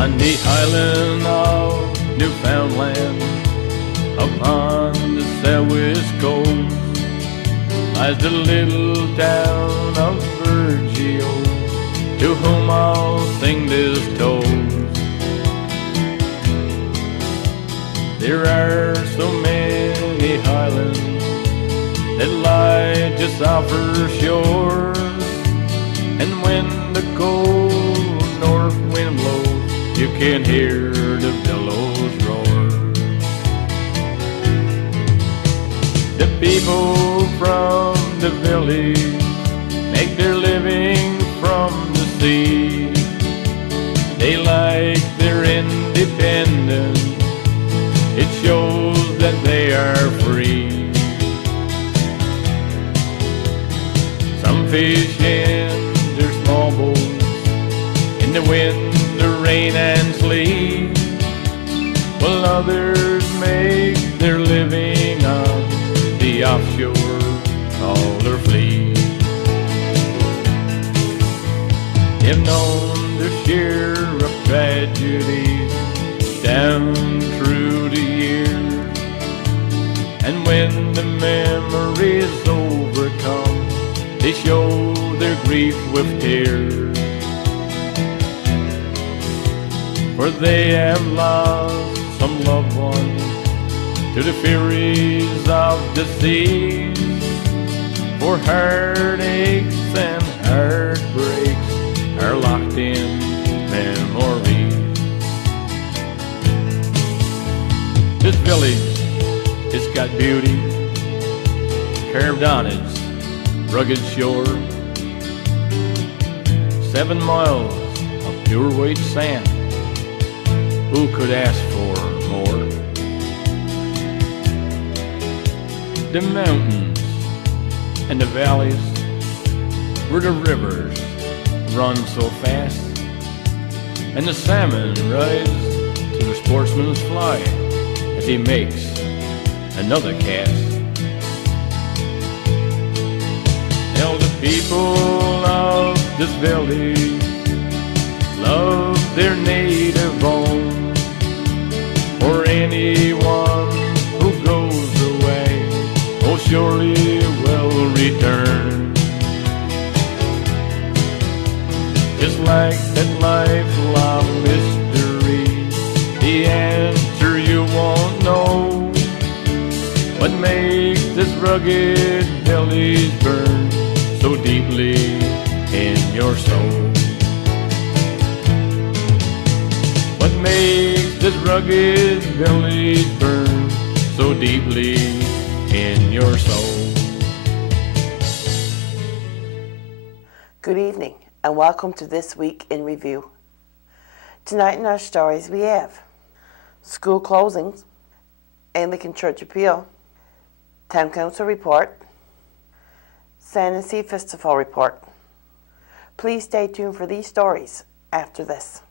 On the island of Newfoundland, upon the southwest coast, lies the little town of Virgil, to whom I'll sing this toast. There are so many highlands that lie just off her shore, and when the cold north wind blows, you can hear the billows roar. The people from the village make their living from the sea. They like their independence, it shows that they are free. Some fish in their small boats in the wind, the rain and sleet, while others make their living on the offshore trawler fleet. They've known their share of tragedies down through the years, and when the memories overcome, they show their grief with tears. For they have lost some loved ones to the furies of the seas, for heartaches and heartbreaks are locked in memories. This village has got beauty carved on its rugged shore. 7 miles of pure white sand, who could ask for more? The mountains and the valleys where the rivers run so fast, and the salmon rise to the sportsman's fly as he makes another cast. Tell the people of this village love their native home, for anyone who goes away most surely will return. Just like that lifelong mystery, the answer you won't know. What makes this rugged village burn so deeply in your soul? What makes this rugged village burn so deeply in your soul? Good evening and welcome to This Week in Review. Tonight in our stories we have school closings, Anglican Church Appeal, Town Council Report, Sand & Sea Festival Report. Please stay tuned for these stories after this.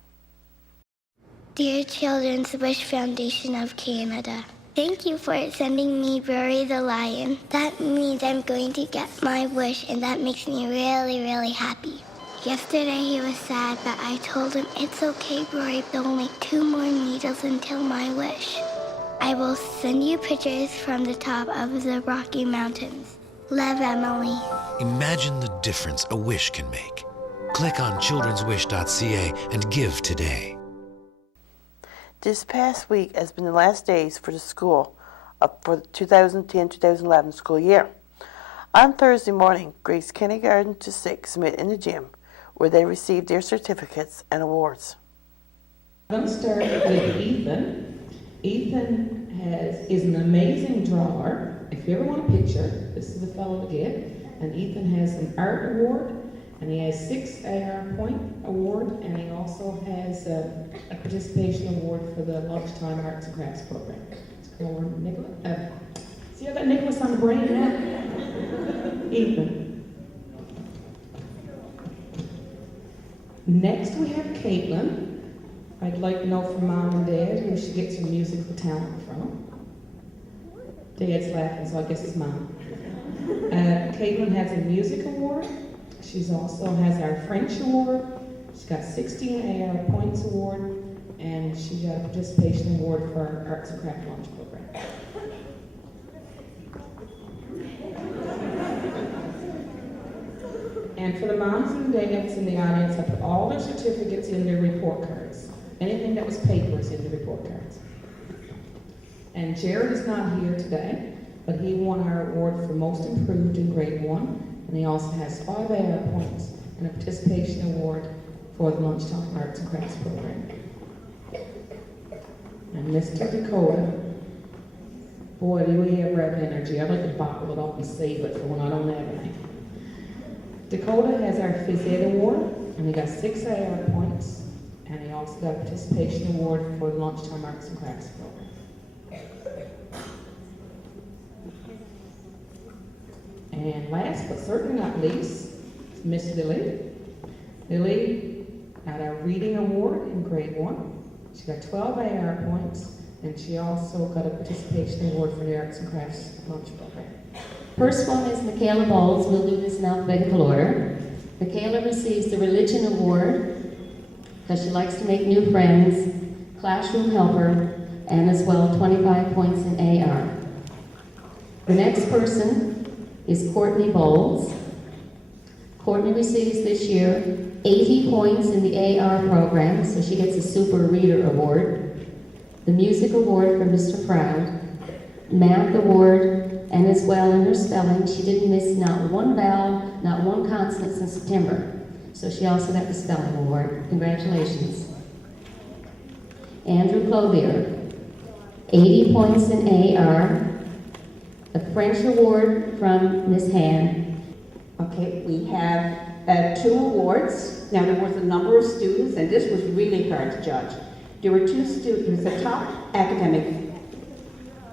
Dear Children's Wish Foundation of Canada, thank you for sending me Rory the Lion. That means I'm going to get my wish, and that makes me really, really happy. Yesterday he was sad, but I told him it's okay, Rory, there will make 2 more needles until my wish. I will send you pictures from the top of the Rocky Mountains. Love, Emily. Imagine the difference a wish can make. Click on childrenswish.ca and give today. This past week has been the last days for the school for the 2010-2011 school year. On Thursday morning, grades kindergarten to 6 met in the gym where they received their certificates and awards. I'm going to start with Ethan. Ethan is an amazing drawer. If you ever want a picture, this is the fellow to get. And Ethan has an art award, and he has 6 AR Point award, and he also has a participation award for the Lunchtime Arts and Crafts program. Let's go over to Nicholas. See, I got Nicholas on the brain now. Ethan. Next we have Caitlin. I'd like to know from Mom and Dad who she gets her musical talent from. Dad's laughing, so I guess it's Mom. Caitlin has a music award. She also has our French award. She's got 16 AR Points award. and she got a participation award for our Arts and Craft Lunch program. And for the moms and dads in the audience, I put all their certificates in their report cards. Anything that was paper is in the report cards. And Jared is not here today, but he won our award for Most Improved in Grade 1, and he also has 5 AR points and a participation award for the Lunchtime Arts and Crafts program. And Mr. Dakota, boy, do we ever have energy. I'd like to bottle it up and save it for when I don't have any. Dakota has our Phys Ed award, and he got 6 AR points, and he also got a participation award for the Lunchtime Arts and Crafts program. And last but certainly not least, is Miss Lily. Lily got our Reading Award in Grade 1. She got 12 AR points, and she also got a participation award for the Arts and Crafts lunch program. First one is Michaela Bowles. We'll do this in alphabetical order. Michaela receives the Religion Award because she likes to make new friends, classroom helper, and as well 25 points in AR. The next person is Courtney Bowles. Courtney receives this year 80 points in the AR program, so she gets a Super Reader Award, the Music Award for Mr. Proud, Math Award, and as well in her spelling, she didn't miss not one vowel, not one consonant since September. So she also got the Spelling Award. Congratulations. Andrew Clothier, 80 points in AR, a French Award from Miss Han. Okay, we have 2 awards. Now there was a number of students, and this was really hard to judge. There were 2 students, the top academic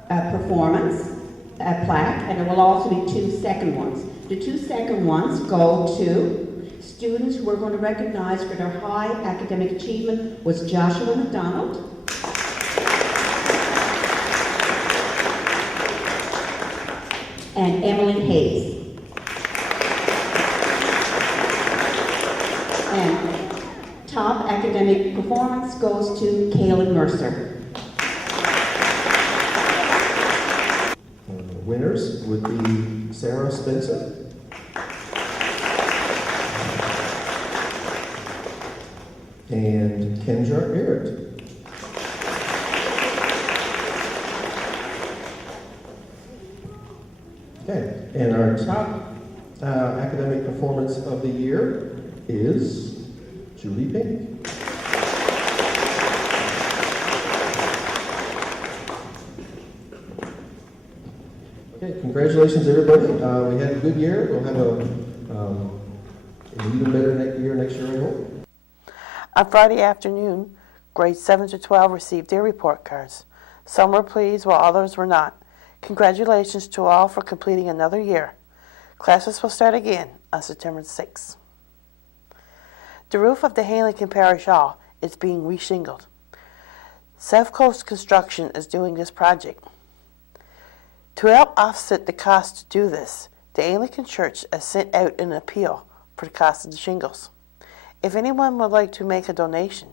performance plaque, and there will also be 2 second ones. The 2 second ones go to students who we're going to recognize for their high academic achievement was Joshua McDonald, and Emily Hayes. And top academic performance goes to Kaylin Mercer. Winners would be Sarah Spencer, and Kendra Barrett. Okay, and our top academic performance of the year is Julie Pink. Okay, congratulations everybody. We had a good year. We'll have an even better year next year, I hope. On Friday afternoon, grades 7 to 12 received their report cards. Some were pleased while others were not. Congratulations to all for completing another year. Classes will start again on September 6th. The roof of the Anglican Parish Hall is being reshingled. South Coast Construction is doing this project. To help offset the cost to do this, the Anglican Church has sent out an appeal for the cost of the shingles. If anyone would like to make a donation,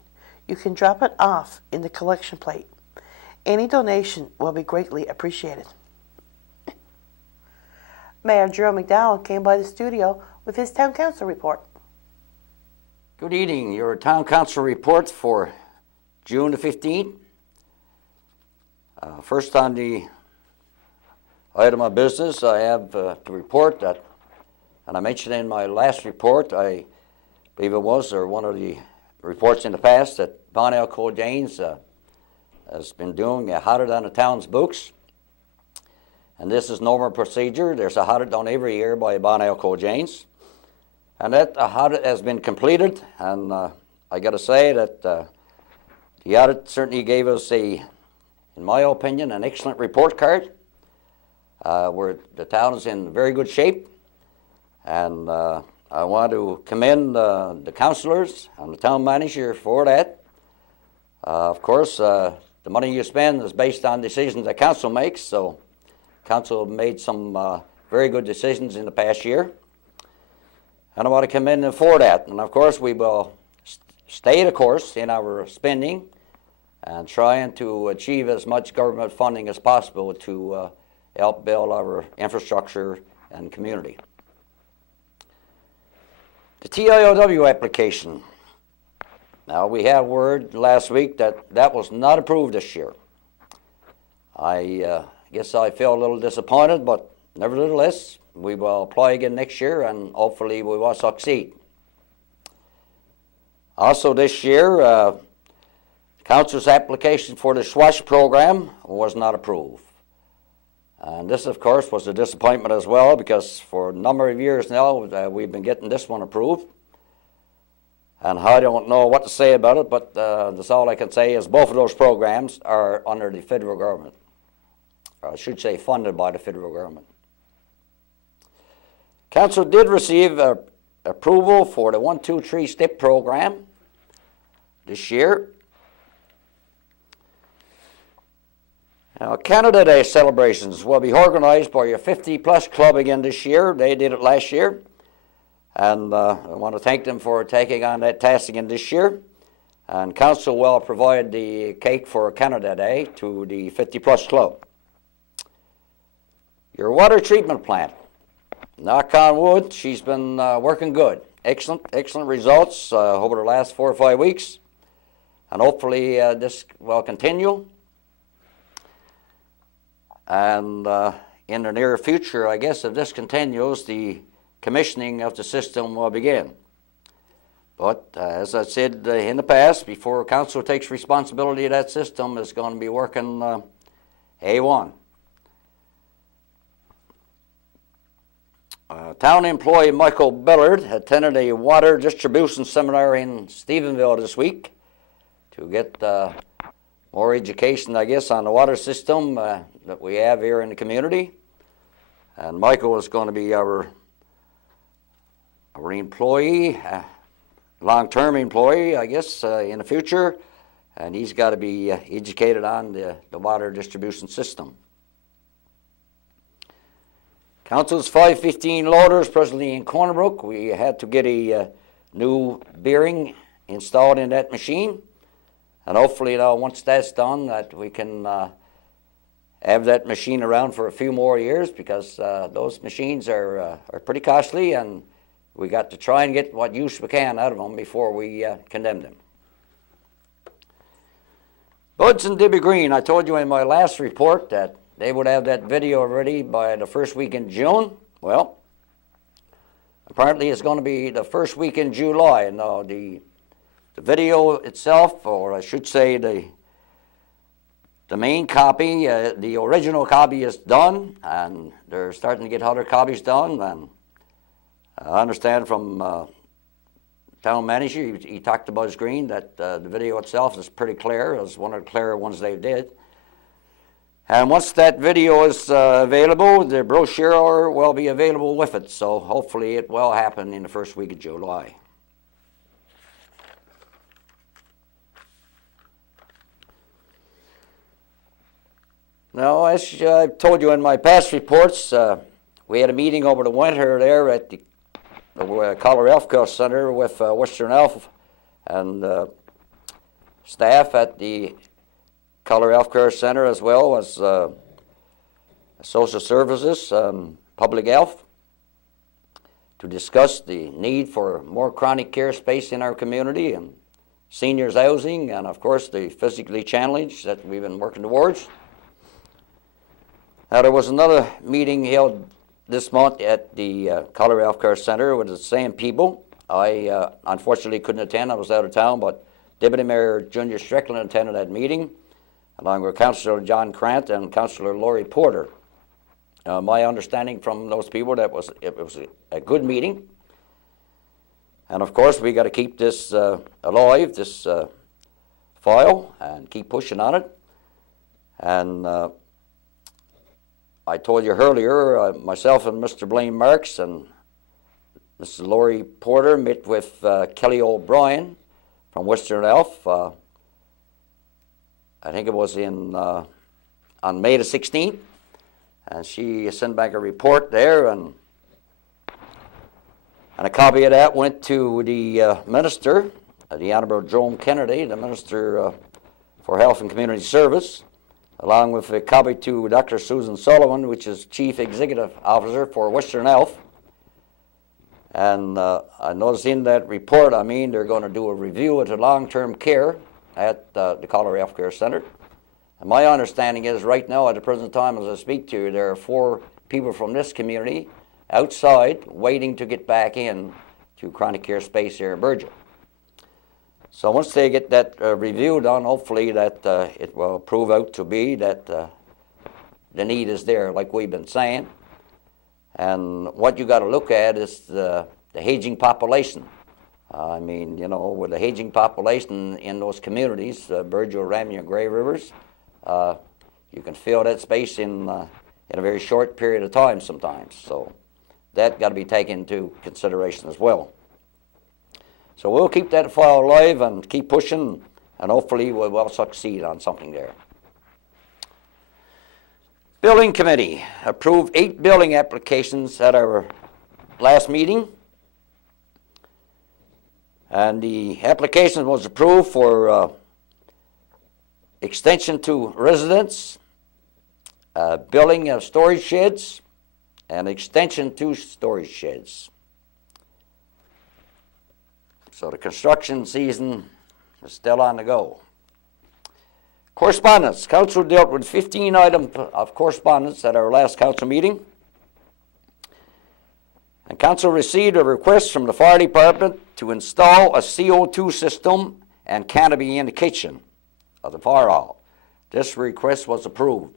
you can drop it off in the collection plate. Any donation will be greatly appreciated. Mayor Drew McDowell came by the studio with his town council report. Good evening. Your town council report for June the 15th. First on the item of business, I have to report that, and I mentioned in my last report, I believe it was, or one of the reports in the past, that Bonnell Codanes has been doing a audit on the town's books. And this is normal procedure. There's a audit done every year by Bonnell Codanes. And that audit has been completed, and I got to say that the audit certainly gave us in my opinion, an excellent report card. Where the town is in very good shape, and I want to commend the councillors and the town manager for that. Of course, the money you spend is based on decisions that council makes, so council made some very good decisions in the past year, and I want to commend them for that. And of course, we will stay the course in our spending and trying to achieve as much government funding as possible to help build our infrastructure and community. The TIOW application. Now, we have word last week that was not approved this year. I guess I feel a little disappointed, but nevertheless, we will apply again next year, and hopefully we will succeed. Also this year, Council's application for the SWASH program was not approved. And this, of course, was a disappointment as well, because for a number of years now, we've been getting this one approved. And I don't know what to say about it, but that's all I can say is both of those programs are under the federal government. Or I should say funded by the federal government. Council did receive approval for the 1-2-3 STIP program this year. Now, Canada Day celebrations will be organized by your 50-plus club again this year. They did it last year. And I want to thank them for taking on that task again this year. And Council will provide the cake for Canada Day to the 50-plus club. Your water treatment plant. Knock on wood, she's been working good. Excellent results over the last 4 or 5 weeks. And hopefully this will continue. And in the near future, I guess, if this continues, the commissioning of the system will begin. But as I said in the past, before Council takes responsibility of that system, it's going to be working A1. Town employee Michael Billard attended a water distribution seminar in Stephenville this week to get more education, I guess, on the water system that we have here in the community. And Michael is going to be our employee, long-term employee, I guess, in the future. And he's got to be educated on the water distribution system. Council's 515 loaders presently in Corner Brook. We had to get a new bearing installed in that machine. And hopefully, once that's done, that we can have that machine around for a few more years, because those machines are pretty costly, and we got to try and get what use we can out of them before we condemn them. Buds and Debbie Green, I told you in my last report that they would have that video ready by the first week in June. Well, apparently it's going to be the first week in July. Now, the video itself, or I should say the main copy, the original copy is done, and they're starting to get other copies done. And I understand from town manager, he talked to Buzz Green, that the video itself is pretty clear. It was one of the clearer ones they did. And once that video is available, the brochure will be available with it. So hopefully it will happen in the first week of July. Now, as I've told you in my past reports, we had a meeting over the winter there at the Collar Health Care Center with Western Health and staff at the Collar Health Care Center, as well as social services, public health, to discuss the need for more chronic care space in our community and seniors housing, and of course the physically challenged that we've been working towards. Now, there was another meeting held this month at the Collar Health Care Center with the same people. I unfortunately couldn't attend. I was out of town, but Deputy Mayor Junior Strickland attended that meeting, along with Councillor John Krant and Councillor Laurie Porter. My understanding from those people that it was a good meeting. And of course, we got to keep this alive, this file, and keep pushing on it. And I told you earlier, myself and Mr. Blaine Marks and Mrs. Laurie Porter met with Kelly O'Brien from Western Health. I think it was on May the 16th, and she sent back a report there, and a copy of that went to the minister, the Honorable Jerome Kennedy, the Minister for Health and Community Service, along with a copy to Dr. Susan Sullivan, which is Chief Executive Officer for Western Health. And I noticed in that report, they're going to do a review into long-term care at the Collar Health Care Center. And my understanding is right now, at the present time as I speak to you, there are 4 people from this community outside waiting to get back in to chronic care space here in Burgeo. So once they get that review done, hopefully that it will prove out to be that the need is there, like we've been saying. And what you got to look at is the aging population. With the aging population in those communities, Burgeo, Ramsey, and Grey Rivers, you can fill that space in a very short period of time sometimes. So that got to be taken into consideration as well. So we'll keep that file alive and keep pushing, and hopefully we'll succeed on something there. Building Committee approved 8 building applications at our last meeting. And the application was approved for extension to residents, building of storage sheds, and extension to storage sheds. So the construction season is still on the go. Correspondence. Council dealt with 15 items of correspondence at our last council meeting. And council received a request from the fire department to install a CO2 system and canopy in the kitchen of the fire hall. This request was approved.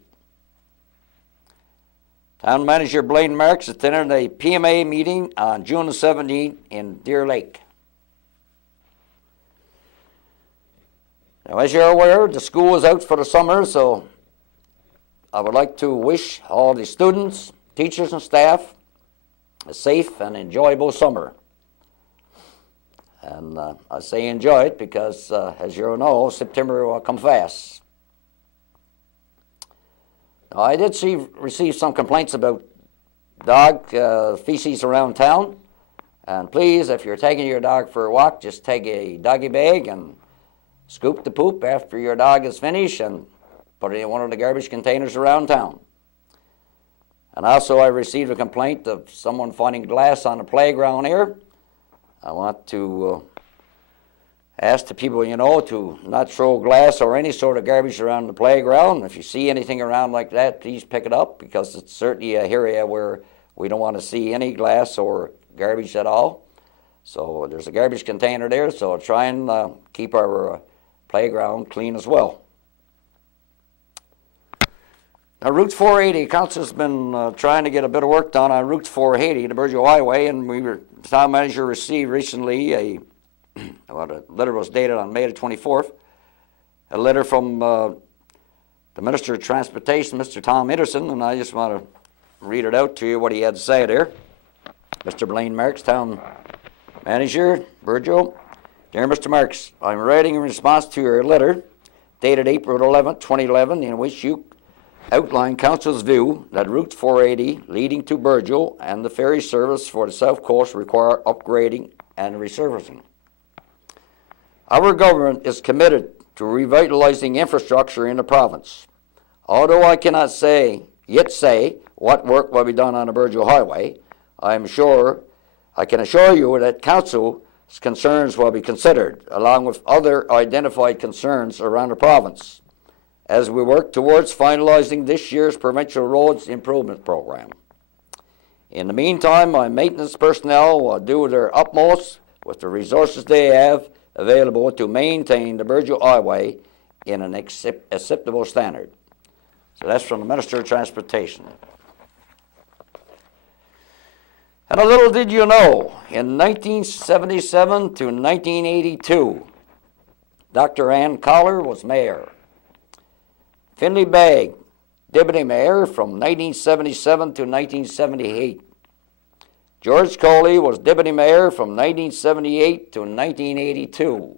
Town Manager Blaine Marks attended a PMA meeting on June 17th in Deer Lake. Now, as you're aware, the school is out for the summer, so I would like to wish all the students, teachers, and staff a safe and enjoyable summer. And I say enjoy it because, as you know, September will come fast. Now, I did receive some complaints about dog feces around town. And please, if you're taking your dog for a walk, just take a doggy bag and scoop the poop after your dog is finished and put it in one of the garbage containers around town. And also I received a complaint of someone finding glass on the playground here. I want to ask the people, to not throw glass or any sort of garbage around the playground. If you see anything around like that, please pick it up, because it's certainly an area where we don't want to see any glass or garbage at all. So there's a garbage container there, so try and keep our playground clean as well. Now, Route 480, Council's been trying to get a bit of work done on Route 480, the Burgeo Highway, and the town manager received recently a letter was dated on May the 24th, a letter from the Minister of Transportation, Mr. Tom Anderson, and I just want to read it out to you, what he had to say there. Mr. Blaine Marks, Town Manager, Burgeo. Dear Mr. Marks, I'm writing in response to your letter dated April 11, 2011, in which you outline Council's view that Route 480 leading to Burgeo and the ferry service for the South Coast require upgrading and resurfacing. Our government is committed to revitalizing infrastructure in the province. Although I cannot yet say what work will be done on the Burgeo Highway, I can assure you that Council's concerns will be considered, along with other identified concerns around the province, as we work towards finalizing this year's Provincial Roads Improvement Program. In the meantime, my maintenance personnel will do their utmost with the resources they have available to maintain the Burgeo Highway in an acceptable standard. So that's from the Minister of Transportation. And a little did you know, in 1977 to 1982, Dr. Ann Collar was mayor. Finley Bagg, deputy mayor from 1977 to 1978. George Coley was deputy mayor from 1978 to 1982.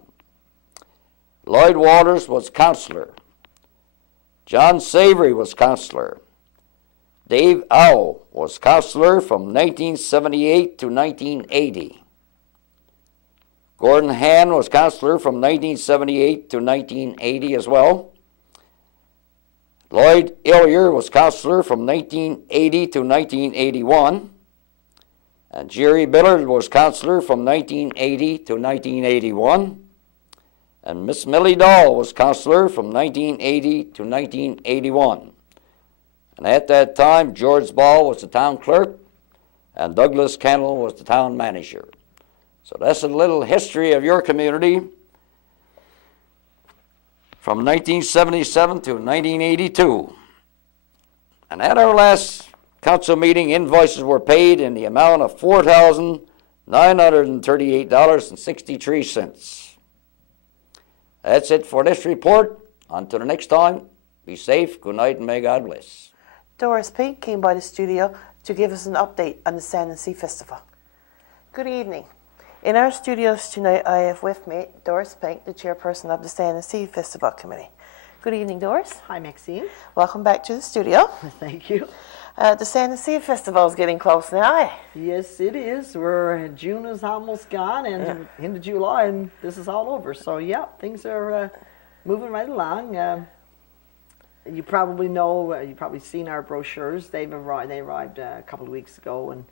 Lloyd Waters was councillor. John Savory was councillor. Dave Owl was councillor from 1978 to 1980. Gordon Hann was councillor from 1978 to 1980 as well. Lloyd Illier was councillor from 1980 to 1981. And Jerry Billard was councillor from 1980 to 1981. And Miss Millie Dahl was councillor from 1980 to 1981. And at that time, George Ball was the town clerk, and Douglas Kennel was the town manager. So that's a little history of your community from 1977 to 1982. And at our last council meeting, invoices were paid in the amount of $4,938.63. That's it for this report. Until the next time, be safe, good night, and may God bless. Doris Pink came by the studio to give us an update on the Sand and Sea Festival. Good evening. In our studios tonight, I have with me Doris Pink, the chairperson of the Sand and Sea Festival Committee. Good evening, Doris. Hi, Maxine. Welcome back to the studio. Thank you. The Sand and Sea Festival is getting close now. Yes, it is. June is almost gone, and into July, and this is all over. So, yeah, things are moving right along. You probably know, you've probably seen our brochures. They arrived a couple of weeks ago, and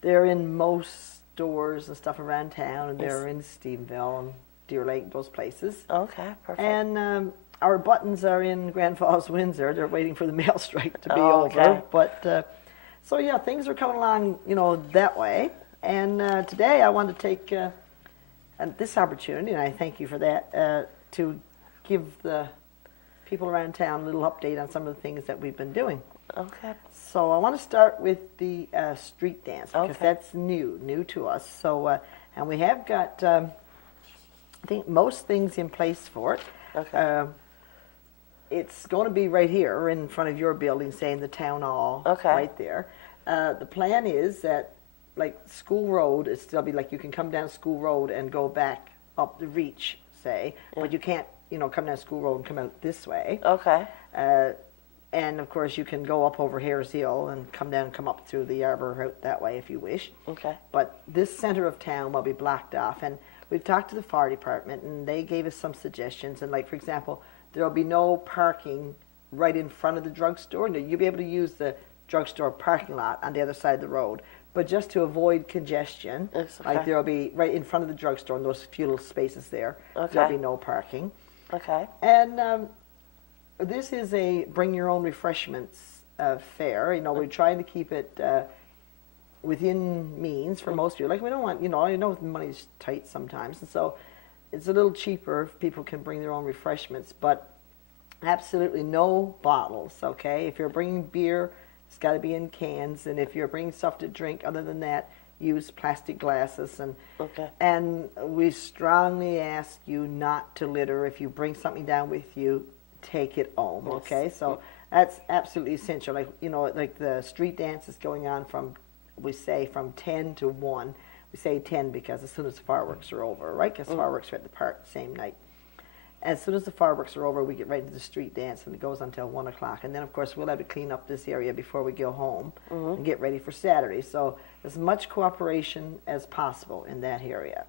they're in most stores and stuff around town, and they're in Stephenville and Deer Lake, those places. Okay, perfect. And our buttons are in Grand Falls, Windsor. They're waiting for the mail strike to be over. But so yeah, things are coming along, that way. And today I want to take this opportunity, and I thank you for that, to give the people around town a little update on some of the things that we've been doing. Okay. So I want to start with the street dance, because that's new to us. So and we have got I think most things in place for it. Okay. It's going to be right here in front of your building, saying the town hall, right there. The plan is that, like, School Road, it's still be like you can come down School Road and go back up the Reach, say, but you can't, come down School Road and come out this way. Okay. And of course, you can go up over Hares Hill and come down and come up through the Arbor out that way if you wish. Okay. But this center of town will be blocked off, and we've talked to the fire department, and they gave us some suggestions. And, like, for example, there'll be no parking right in front of the drugstore. No, you'll be able to use the drugstore parking lot on the other side of the road. But just to avoid congestion, like, there'll be right in front of the drugstore in those few little spaces there, there'll be no parking. Okay. And this is a bring your own refreshments fair. We're trying to keep it within means for most people. Like, we don't want, I know money's tight sometimes, and so it's a little cheaper if people can bring their own refreshments, but absolutely no bottles, okay? If you're bringing beer, it's got to be in cans, and if you're bringing stuff to drink, other than that, use plastic glasses. And we strongly ask you not to litter. If you bring something down with you, take it home, okay? So that's absolutely essential. Like, like the street dance is going on from 10 to 1. We say 10 because as soon as the fireworks are over, right? Because fireworks are at the park the same night. As soon as the fireworks are over, we get right into the street dance, and it goes until 1 o'clock. And then, of course, we'll have to clean up this area before we go home and get ready for Saturday. So as much cooperation as possible in that area.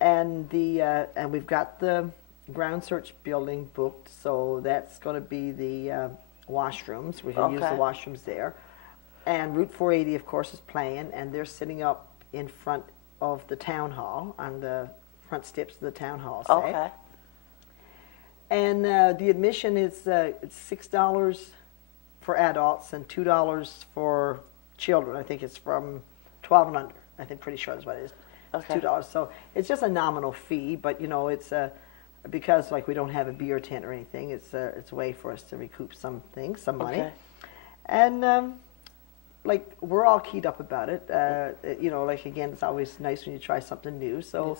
And and we've got the ground search building booked, so that's going to be the washrooms. We can use the washrooms there. And Route 480, of course, is playing, and they're sitting up in front of the town hall, on the front steps of the town hall, say. Okay. And the admission is it's $6 for adults and $2 for children. I think it's from 12 and under. I think pretty sure that's what it is. Okay. $2. So it's just a nominal fee, but it's because, like, we don't have a beer tent or anything. It's a way for us to recoup some things, some money. And like, we're all keyed up about it. Like, again, it's always nice when you try something new. So,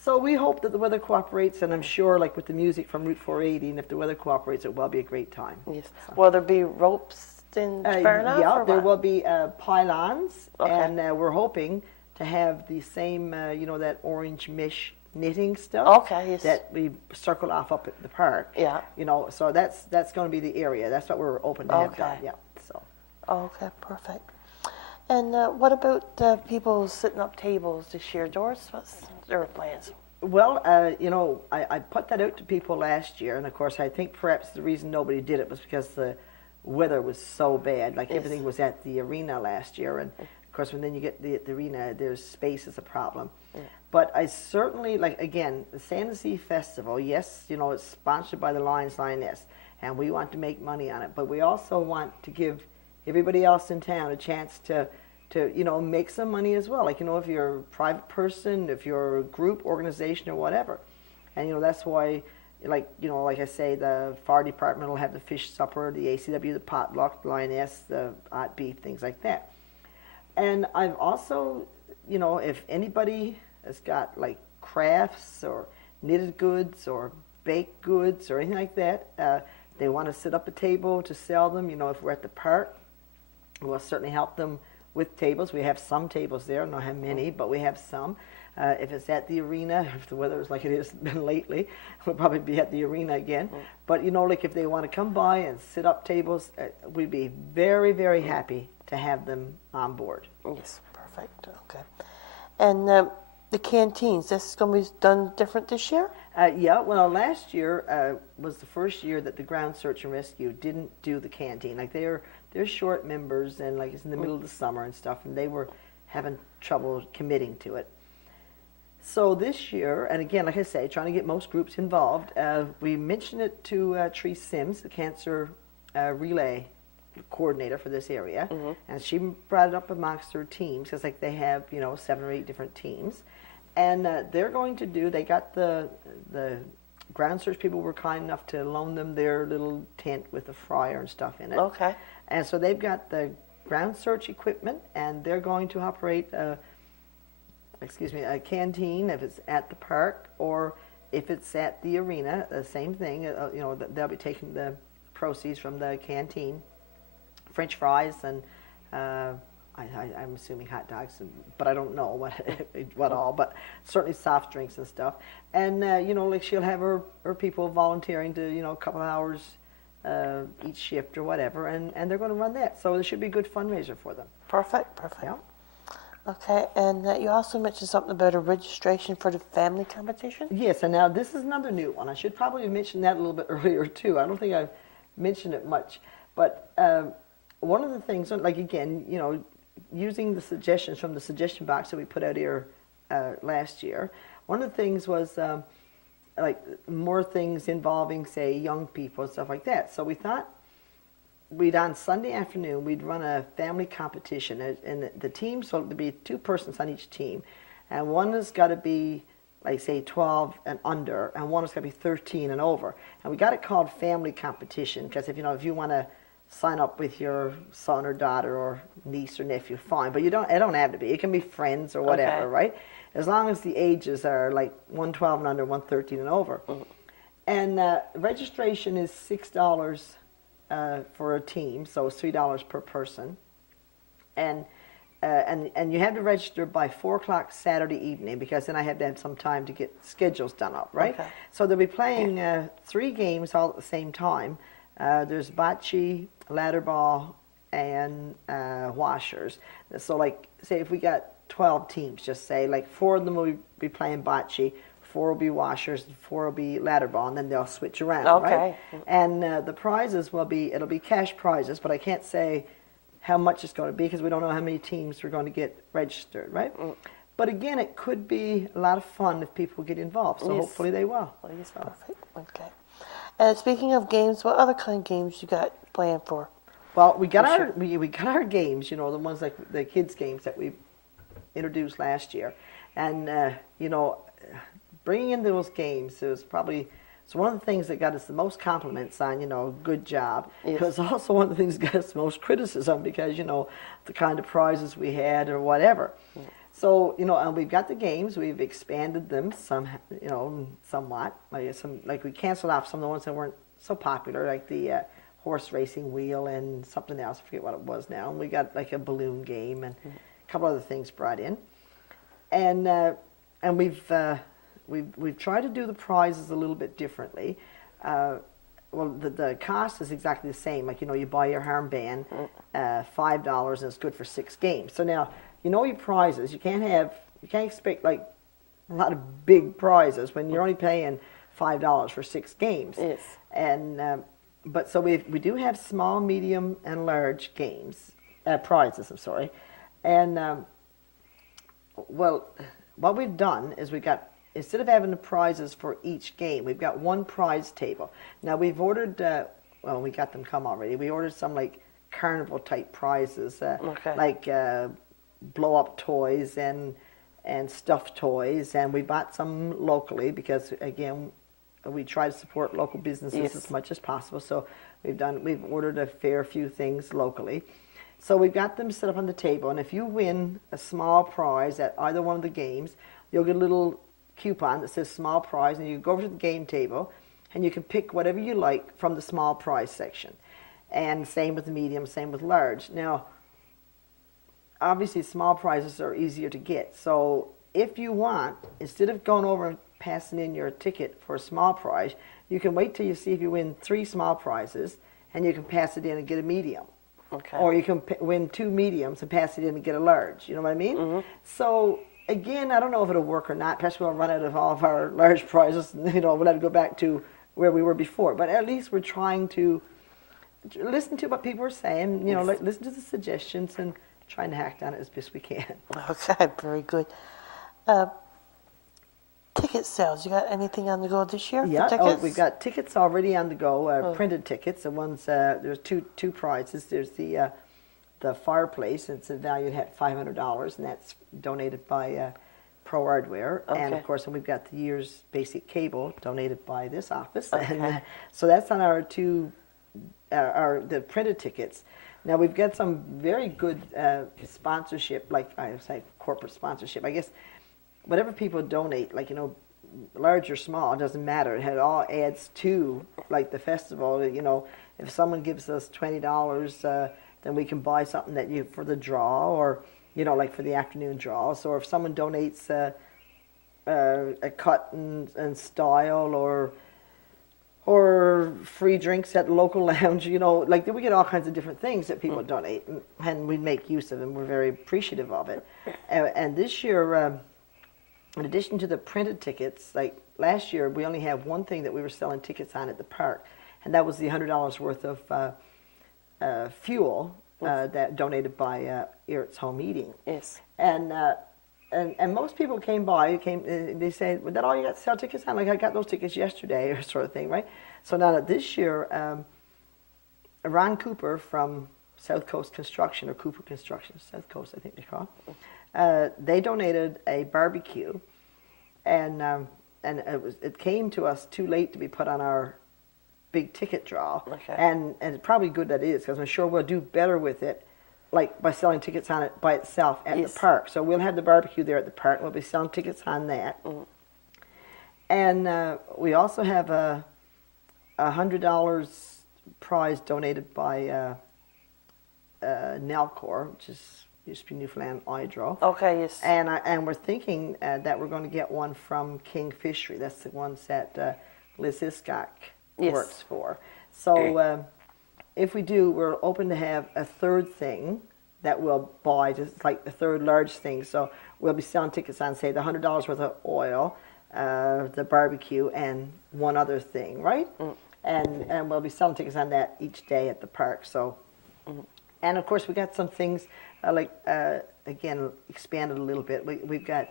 so we hope that the weather cooperates, and I'm sure, like, with the music from Route 480, and if the weather cooperates, it will be a great time. Yes. So. Will there be ropes in burn off? Yeah, there will be pylons, and we're hoping to have the same, that orange mesh knitting stuff that we circle off up at the park. Yeah. So that's going to be the area. That's what we're open to have done. Yeah. So. Okay, perfect. And what about people setting up tables to share doors? What's their plans? Well, I put that out to people last year, and of course, I think perhaps the reason nobody did it was because the weather was so bad. Like everything was at the arena last year, and of course, when then you get the arena, there's space is a problem. But I certainly, like, again, the Santa Sea Festival, yes, it's sponsored by the Lions Lioness, and we want to make money on it, but we also want to give everybody else in town a chance to make some money as well. Like, if you're a private person, if you're a group, organization, or whatever. And, that's why, like I say, the fire department will have the fish supper, the ACW, the potluck, the Lioness, the hot beef, things like that. And I've also, if anybody has got like crafts or knitted goods or baked goods or anything like that, they want to set up a table to sell them. If we're at the park, we'll certainly help them with tables. We have some tables there. I don't know how many, but we have some. If it's at the arena, if the weather is like it has been lately, we'll probably be at the arena again. But like if they want to come by and sit up tables, we'd be very, very happy to have them on board. Yes, perfect. Okay. And the canteens, this is going to be done different this year? Yeah, well, last year was the first year that the Ground Search and Rescue didn't do the canteen. Like they're short members, and like it's in the middle of the summer and stuff, and they were having trouble committing to it. So this year, and again, like I say, trying to get most groups involved, we mentioned it to Tree Sims, the cancer relay coordinator for this area, and she brought it up amongst her teams, because like they have 7 or 8 different teams, and they're going to do. They got the ground search people were kind enough to loan them their little tent with a fryer and stuff in it. Okay. And so they've got the ground search equipment, and they're going to operate a canteen if it's at the park, or if it's at the arena, the same thing. They'll be taking the proceeds from the canteen, French fries, and I'm assuming hot dogs, but I don't know what all, but certainly soft drinks and stuff. And like she'll have her people volunteering to a couple of hours each shift or whatever, and they're going to run that. So there should be a good fundraiser for them. Perfect. Yeah. Okay, and you also mentioned something about a registration for the family competition? Yes, and now this is another new one. I should probably have mentioned that a little bit earlier too. I don't think I've mentioned it much, but one of the things, like again, using the suggestions from the suggestion box that we put out here last year, one of the things was like more things involving, say, young people and stuff like that. So we thought on Sunday afternoon, we'd run a family competition, and the team, so there'd be 2 persons on each team, and one has got to be, like, say, 12 and under, and one has got to be 13 and over. And we got it called family competition, because if you want to sign up with your son or daughter or niece or nephew, fine, but it don't have to be. It can be friends or whatever, right? As long as the ages are like 112 and under, 113 and over. And registration is $6 for a team, so it's $3 per person. And you have to register by 4 o'clock Saturday evening, because then I have to have some time to get schedules done up, right? Okay. So they'll be playing 3 games all at the same time. There's bocce, ladder ball, and washers. So like, say if we got 12 teams, just say, like 4 of them will be playing bocce, 4 will be washers, and 4 will be ladder ball, and then they'll switch around, right? And the prizes it'll be cash prizes, but I can't say how much it's going to be, because we don't know how many teams we're going to get registered, right? But again, it could be a lot of fun if people get involved, so hopefully they will. Well, yes, perfect. Okay. And speaking of games, what other kind of games you got planned for? Well, we got our games, the ones like the kids' games that we introduced last year, and bringing in those games is probably one of the things that got us the most compliments on, good job. Yes. It was also one of the things that got us the most criticism, because the kind of prizes we had or whatever. So and we've got the games. We've expanded them somewhat. Like we canceled off some of the ones that weren't so popular, like the horse racing wheel and something else. I forget what it was now. And we got like a balloon game and a couple other things brought in. And we've tried to do the prizes a little bit differently. well, the cost is exactly the same. Like, you buy your armband, $5, and it's good for 6 games. So now, your prizes. You can't expect like a lot of big prizes when you're only paying $5 for 6 games. Yes. And but so we do have small, medium, and large games prizes. I'm sorry, and well, what we've done is instead of having the prizes for each game, we've got one prize table. Now we've ordered, well, we got them come already. We ordered some like carnival type prizes, like blow up toys and stuffed toys, and we bought some locally because again, we try to support local businesses as much as possible. So we've ordered a fair few things locally. So we've got them set up on the table, and if you win a small prize at either one of the games, you'll get a little coupon that says small prize, and you go over to the game table and you can pick whatever you like from the small prize section. And same with the medium, same with large. Now, obviously small prizes are easier to get. So if you want, instead of going over and passing in your ticket for a small prize, you can wait till you see if you win 3 small prizes and you can pass it in and get a medium. Okay. Or you can win 2 mediums and pass it in and get a large. You know what I mean? Mm-hmm. So again, I don't know if it'll work or not. Perhaps we'll run out of all of our large prizes. We'll have to go back to where we were before. But at least we're trying to listen to what people are saying. Listen to the suggestions and trying to hack down it as best we can. Okay, very good. Ticket sales. You got anything on the go this year for tickets? We've got tickets already on the go. Printed tickets. The ones there's two prizes. There's the fireplace. It's valued at $500, and that's donated by Pro Hardware. Okay. And of course, we've got the year's basic cable donated by this office. Okay. And so that's on our the printed tickets. Now we've got some very good sponsorship, like I say, corporate sponsorship. I guess whatever people donate, like large or small, it doesn't matter. It all adds to like the festival. If someone gives us $20, then we can buy something for the draw, or like for the afternoon draws. Or if someone donates a cut and style, or free drinks at the local lounge, like we get all kinds of different things that people donate, and we make use of them. We're very appreciative of it. And this year, in addition to the printed tickets, like last year, we only had one thing that we were selling tickets on at the park, and that was the $100 worth of fuel that donated by Eric's Home Eating. Yes. And most people came by, they said, "Was that all you got to sell tickets on?" Like, I got those tickets yesterday, or sort of thing, right? So now that this year, Ron Cooper from South Coast Construction, or Cooper Construction, South Coast, I think they call it, they donated a barbecue, and it came to us too late to be put on our big ticket draw. Okay. And it's probably good that it is, because I'm sure we'll do better with it, like by selling tickets on it by itself at the park. So we'll have the barbecue there at the park. We'll be selling tickets on that. And we also have a $100 prize donated by Nalcor, which used to be Newfoundland Hydro. Okay, yes. And we're thinking that we're going to get one from King Fishery. That's the ones that Liz Hiscock works for. So if we do, we're open to have a third thing that we'll buy, just like the third large thing. So we'll be selling tickets on, say, the $100 worth of oil, the barbecue, and one other thing, right? And we'll be selling tickets on that each day at the park. So, and of course we got some things again, expanded a little bit. We've got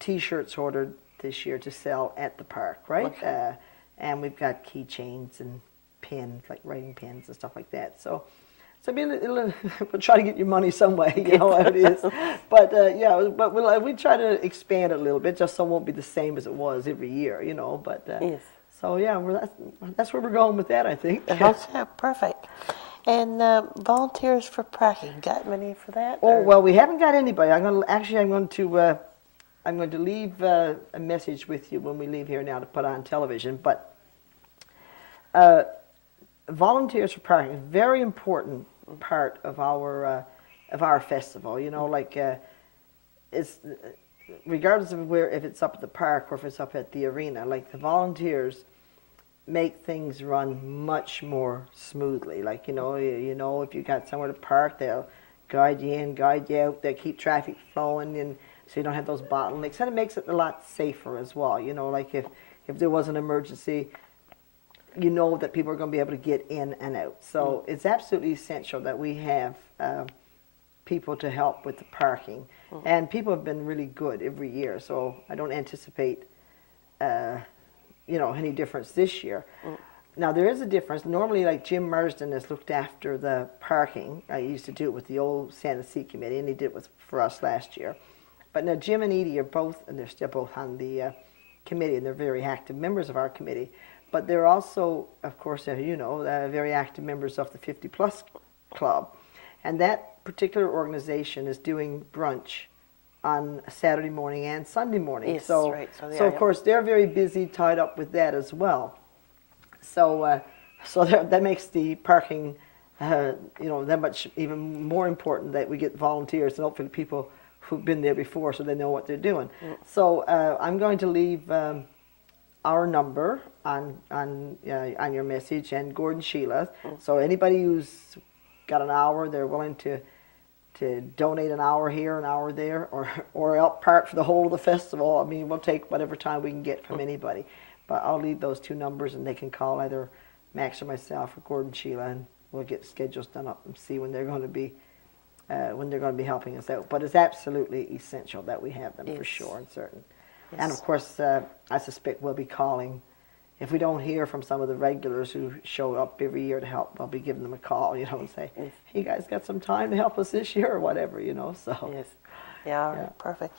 T-shirts ordered this year to sell at the park, right? Okay. And we've got keychains and pins, like writing pins and stuff like that. So we'll try to get your money some way, you know how it is. But but we try to expand it a little bit, just so it won't be the same as it was every year, But yes. So yeah, that's where we're going with that, I think. Okay, perfect. And volunteers for parking, got many for that? Oh, well, we haven't got anybody. I'm going to leave a message with you when we leave here now to put on television. But volunteers for parking is a very important part of our festival. It's regardless of if it's up at the park or if it's up at the arena. Like, the volunteers make things run much more smoothly. Like, you know, if you got somewhere to park, they'll guide you in, guide you out, they keep traffic flowing, and so you don't have those bottlenecks. And it makes it a lot safer as well. You know, like if there was an emergency, you know that people are going to be able to get in and out. So it's absolutely essential that we have people to help with the parking. And people have been really good every year, so I don't anticipate you know, any difference this year. Now there is a difference. Normally, like Jim Marsden has looked after the parking. I used to do it with the old Santa Sea committee, and he did it for us last year. But now Jim and Edie are both, and they're still both on the committee, and they're very active members of our committee. But they're also, of course, as you know, very active members of the 50 Plus Club. And that particular organization is doing brunch on Saturday morning and Sunday morning. Yes, so, right. So of course, they're very busy, tied up with that as well. So, that makes the parking, you know, that much even more important that we get volunteers and hopefully people who've been there before so they know what they're doing. So I'm going to leave our number on your message, and Gordon Sheila. So anybody who's got an hour, they're willing to donate an hour here, an hour there, or out park for the whole of the festival. I mean, we'll take whatever time we can get from anybody. But I'll leave those two numbers, and they can call either Max or myself or Gordon Sheila, and we'll get schedules done up and see when they're going to be helping us out. But it's absolutely essential that we have them for sure and certain. Yes. And of course, I suspect we'll be calling. If we don't hear from some of the regulars who show up every year to help, I'll be giving them a call, you know, and say, hey, you guys got some time to help us this year or whatever, you know. So yes, yeah, all right, perfect.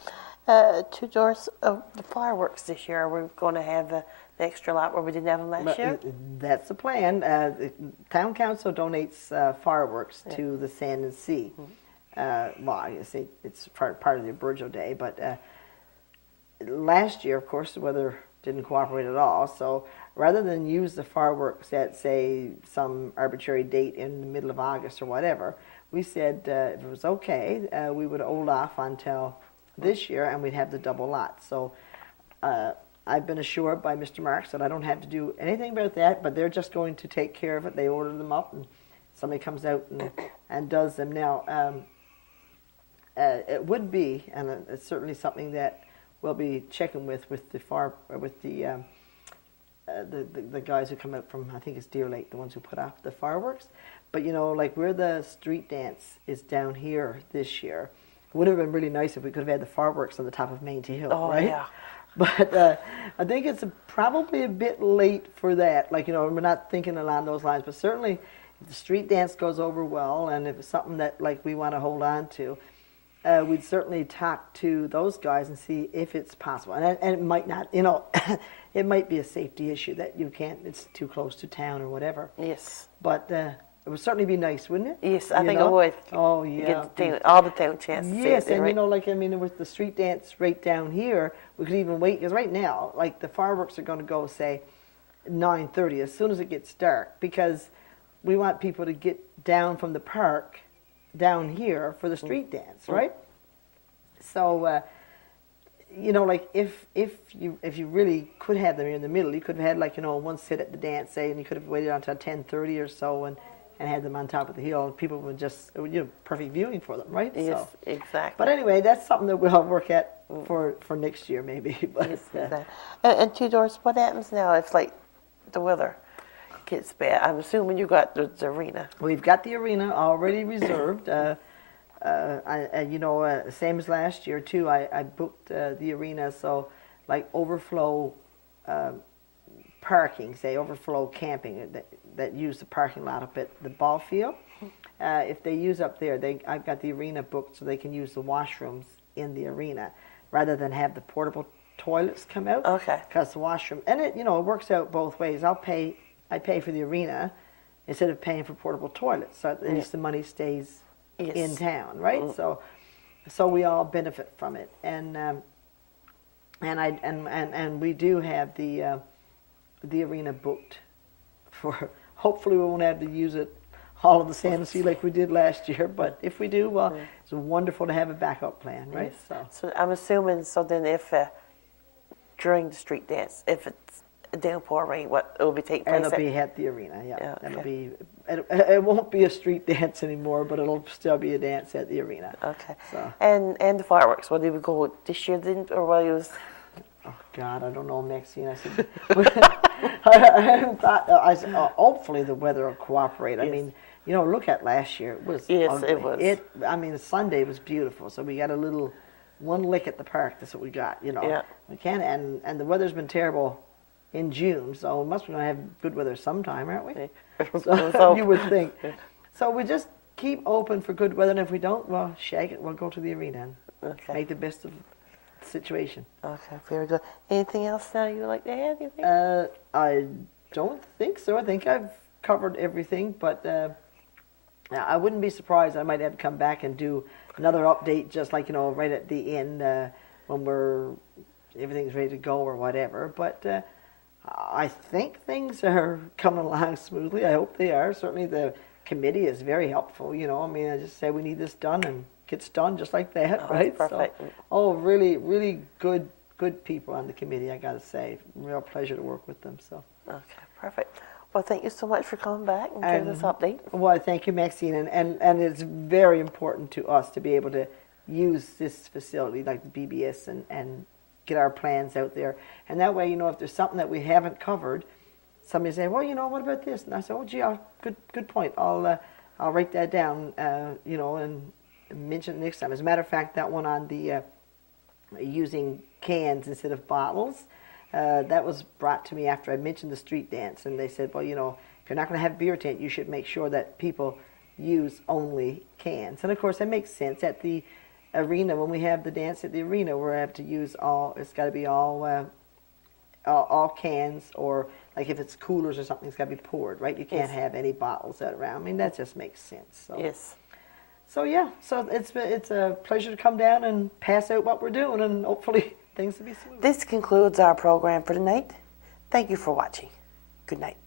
Two doors of the fireworks this year. We're going to have the extra lot where we didn't have them last year. That's the plan. The town council donates fireworks to the Sand Sea. Well, I say it's part of the Burjo Day, but last year, of course, the weather didn't cooperate at all. So rather than use the fireworks at, say, some arbitrary date in the middle of August or whatever, we said if it was okay, we would hold off until this year, and we'd have the double lot. So I've been assured by Mr. Marks that I don't have to do anything about that, but they're just going to take care of it. They order them up, and somebody comes out and does them. Now, it would be, and it's certainly something that we'll be checking with the guys who come out from, I think it's Deer Lake, the ones who put off the fireworks. But you know, like where the street dance is down here this year, it would have been really nice if we could have had the fireworks on the top of Main Hill, right? Yeah. But I think it's probably a bit late for that. Like, you know, we're not thinking along those lines, but certainly if the street dance goes over well, and if it's something that like we want to hold on to, we'd certainly talk to those guys and see if it's possible. And it might not, you know, it might be a safety issue that you can't, it's too close to town or whatever. Yes. But it would certainly be nice, wouldn't it? Yes, I think it would. Oh, yeah. Get all the town chance to see it. Yes, and right? you know, like, I mean, with the street dance right down here, we could even wait, because right now, like, the fireworks are going to go, say, 9:30, as soon as it gets dark, because we want people to get down from the park down here for the street dance, right? So, you know, like if you really could have them here in the middle, you could have had, like, you know, one sit at the dance, say, and you could have waited until 10:30 or so and had them on top of the hill, and people would just, you know, perfect viewing for them, right? Yes, so, exactly. But anyway, that's something that we'll work at for next year, maybe. But, yes, exactly. And Two Doors, what happens now if, like, the weather gets bad? I'm assuming you got the arena. We've got the arena already reserved. You know, same as last year too. I booked the arena, so like overflow parking, say overflow camping that use the parking lot up at the ball field. If they use up there, I've got the arena booked so they can use the washrooms in the arena rather than have the portable toilets come out. Okay. Because the washroom, and it, you know, it works out both ways. I pay for the arena instead of paying for portable toilets, so at least the money stays in town, right? So we all benefit from it, and we do have the arena booked for. Hopefully, we won't have to use it all of the Sand Sea like we did last year, but if we do, well, it's wonderful to have a backup plan, right? So I'm assuming. So then, if during the street dance, if downpour rain, what will be taking place? It'll be at the arena, yeah. Yeah, It'll okay. be, it won't be a street dance anymore, but it'll still be a dance at the arena. Okay. So. And the fireworks, will they go this year, didn't, or will you? Oh God, I don't know, Maxine. I said, I hadn't thought. I said, hopefully the weather will cooperate. I Yes. mean, you know, look at last year. It was Yes, ugly. it was. I mean, Sunday was beautiful. So we got a little one lick at the park. That's what we got. You know. Yeah. We can, and the weather's been terrible in June. So we must be gonna have good weather sometime, aren't we? So, you would think. So we just keep open for good weather, and if we don't, well, shag it. We'll go to the arena and Okay. make the best of the situation. Okay, very good. Anything else now you would like to add? You think? I don't think so. I think I've covered everything, but I wouldn't be surprised. I might have to come back and do another update, just like, you know, right at the end when everything's ready to go or whatever. But I think things are coming along smoothly. I hope they are. Certainly the committee is very helpful. You know, I mean, I just say we need this done and gets done just like that, Oh, right? that's perfect. So, really, really good people on the committee, I got to say. Real pleasure to work with them. So. Okay, perfect. Well, thank you so much for coming back and giving us an update. Well, thank you, Maxine. And it's very important to us to be able to use this facility like the BBS and get our plans out there. And that way, you know, if there's something that we haven't covered, somebody say, well, you know, what about this? And I say, oh, gee, good point. I'll write that down, you know, and mention it next time. As a matter of fact, that one on the using cans instead of bottles, that was brought to me after I mentioned the street dance, and they said, well, you know, if you're not going to have beer tent, you should make sure that people use only cans. And of course, that makes sense. At the arena, when we have the dance at the arena, we have to use it's got to be all cans, or like if it's coolers or something, it's got to be poured, right? You can't Yes. have any bottles out around. I mean, that just makes sense. So. Yes. So yeah, so it's a pleasure to come down and pass out what we're doing, and hopefully things will be smooth. This concludes our program for tonight. Thank you for watching. Good night.